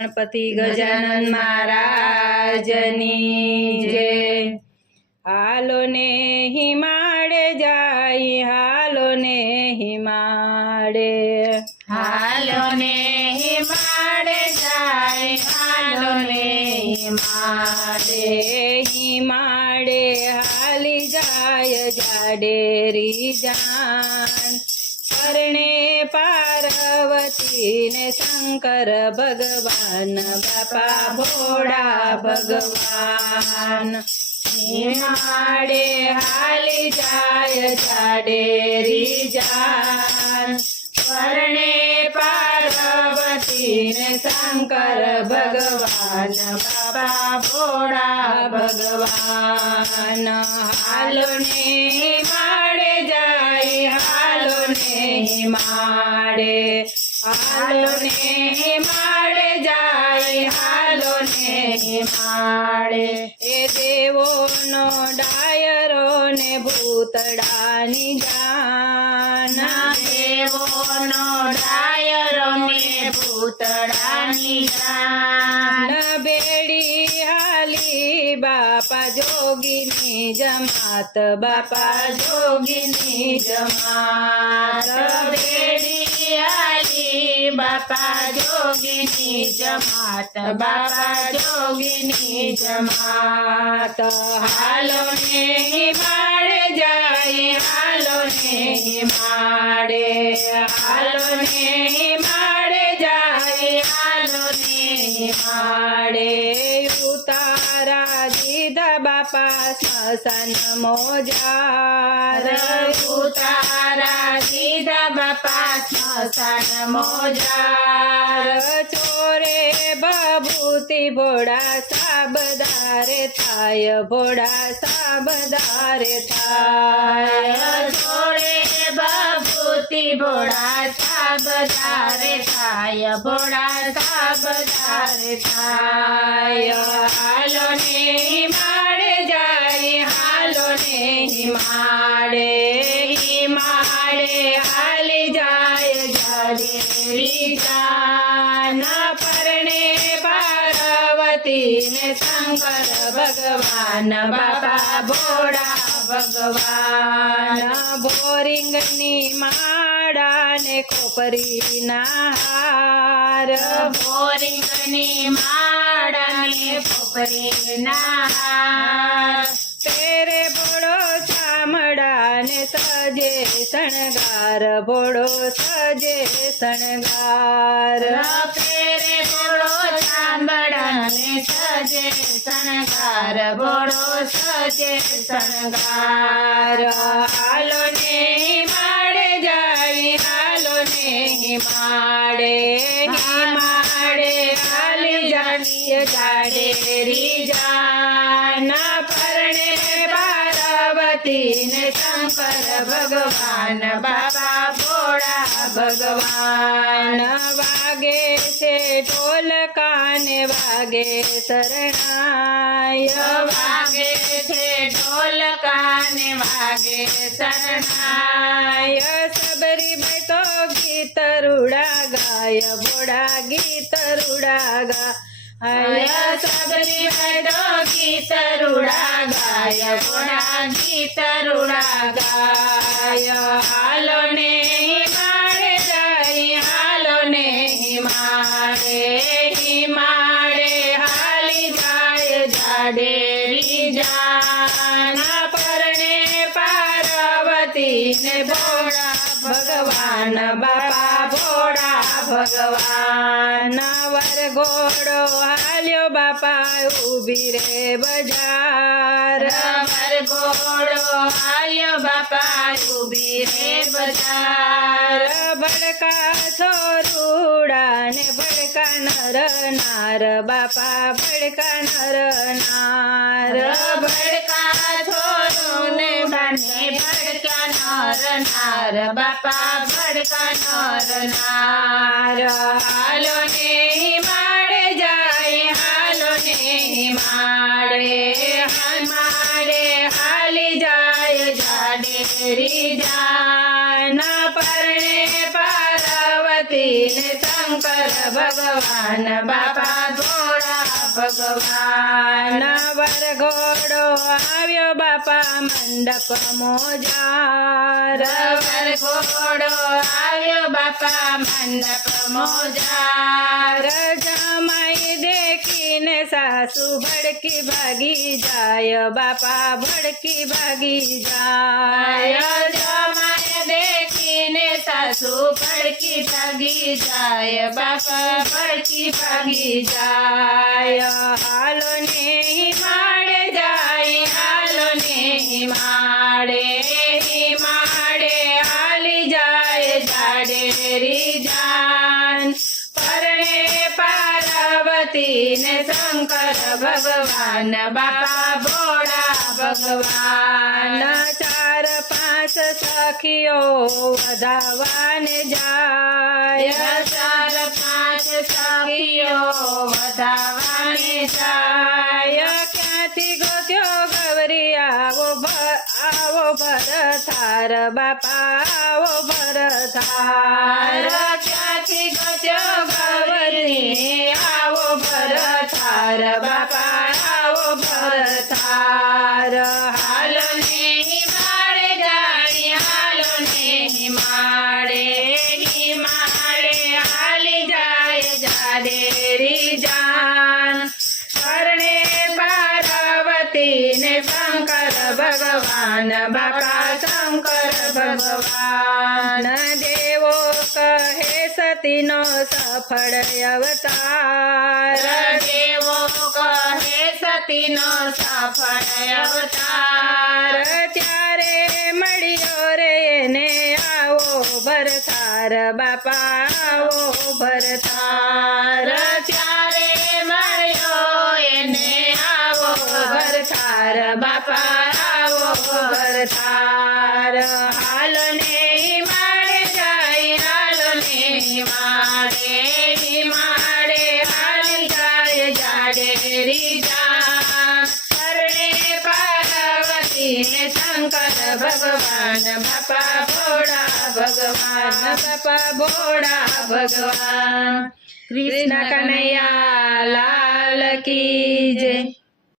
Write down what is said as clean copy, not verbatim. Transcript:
गणपति गजानन महाराजनी जय। हालो ने हिमाड़े जाई, हालो ने हिमाड़े, हालो ने हिमाड़े जाए, हालो ने हिमाड़े, हिमाड़े हाली जाय जाडेरी जान। करणे पार्वती ने शंकर भगवान, बापा भोड़ा भगवान। हिमाड़े हाली जाय जाडेरी जान। करणे पार्वती ने शंकर भगवान, बापा भोड़ा भगवान। हालो ने हिमाड़े जाय, हालो ने हिमाड़े, हालो ने हिमाड़े जाय, हालो ने हिमाड़े। ए देवो नो डायरो ने भूतड़ानी जान, देवो नो डायरो ने भूतड़ानी जान। बेड़ी हाली बापा जोगिनी जमात, बापा जोगिनी जमात। बेड़ी आली बापा जोगिनी जमात, बापा जोगिनी जमात। हालो ने हिमाड़े जाई, हालो ने हिमाड़े, हालो ने हिमाड़े जाई, हालो ने हिमाड़े। उतारा दीदा बापा स्मशान मोजार, उतारा दीदा बापा स्मशान मोजार। चोरे बबूती भोड़ा साबदारे थाय, भोड़ा साबदारे थाय। जोड़े बबूती भोड़ा साबदारे थाय, भोड़ा साबदारे थाय। हालो ने हिमाड़े जाई, हालो ने हिमाड़े, हिमाड़े हाली जाय जाडेरी जान। परणे पार्वती ने शंकर भगवान, बापा भोड़ा भगवान। बोरिंगनी माड़ा ने खोपरी नाहार, बोरिंगनी माड़ा ने खोपरी नाहार। तेरे बोड़ो चामड़ा ने सजे शणगार, बोड़ो सजे शणगार। तेरे बोड़ो चामड़ा ने सजे शणगार, बोड़ो सजे शणगार। हालो ने हिमाड़े जाई, हालो ने हिमाड़े, हिमाड़े हाली जानी जाडेरी जान। परणे पार्वती ने शंकर भगवान, बाबा भोड़ा भगवान। वागे से ढोल काने वागे शरणाय, वागे से ढोल काने वागे शरणाय। सबरी भाई तो गीत रूड़ा गाय, बोड़ा गीत रूड़ा गाय। सबरी बैठो गीत रूड़ा गाय, बोड़ा गीत रूड़ा गाय। हालो ने हिमाड़े जाई, हालो ने हिमाड़े, हिमाड़े हाली जाय जाडेरी जान। परणे पार्वती ने भोड़ा भगवान, बापा भोड़ा भगवान। वर घोड़ो हाल्यो बापा उभी रे बजार, वर घोड़ो हाल्यो बापा उभी रे बजार। भड़का छोरूड़ा ने भड़का नर नार, बापा भड़का नर नार। भड़का छोरो ने बने भड़का नर नार, बापा भड़का नर नार। हालो ने हिमाड़े जाई, हालो ने हिमाड़े, हिमाड़े हाली जाय जाडेरी जान। परणे पार्वती ने शंकर ભગવાન બાપા ભોળા ભગવાન વરઘોડો આવ્યો બાપા મંડપ મોજાર વરઘોડો આવ્યો બાપા મંડપ મોજાર જમાઈ દેખીને સાસુ ભડકી ભાગી જાય બાપા ભડકી ભાગી જાય જમાય દેખીને સાસુ ભડકી ભાગી જાય બાપા ભડકી ભાગી જાય હાલો ને માડે જાય હાલો ને માડે હાલી જાય જાડેરી જાન પરણે પાર્વતી ને શંકર ભગવાન બાપા ભોળા ભગવાન ચાર પાંચ સખીઓ વધાવાને જાય ચાર પાંચ સખીઓ વધાવાને જાય ક્યાંથી ગોત્યો ગૌરી આવો ભરથાર બાપા આવો ભરથાર ક્યાંથી ગયો ગૌરી આવો ભરથાર બાપા આવો ભરથાર હાલો ને માળે જાણી હાલો ને માળે હાલી જાય જાડેરી જાન શરણે પાર્વતી ને શંકર ભગવાન બાપા શંકર ભગવાન દેવો કહે સતીનો સફળ અવતાર દેવો કહે સતીનો સફળ અવતાર ત્યારે મળ્યો રે ને આવો ભરથાર બાપા આવો ભરથાર ત્યારે મળ્યો એને આવો ભરથાર બાપા આવો ભરથાર હાલો ને માળે જાય હાલો ને માળે હાલી જાય જાડેરી જાન શરણે પાર્વતી ને શંકર ભગવાન બાપા ભોળા ભગવાન બાપા ભોળા ભગવાન કૃષ્ણ કનૈયા લાલ કી જય.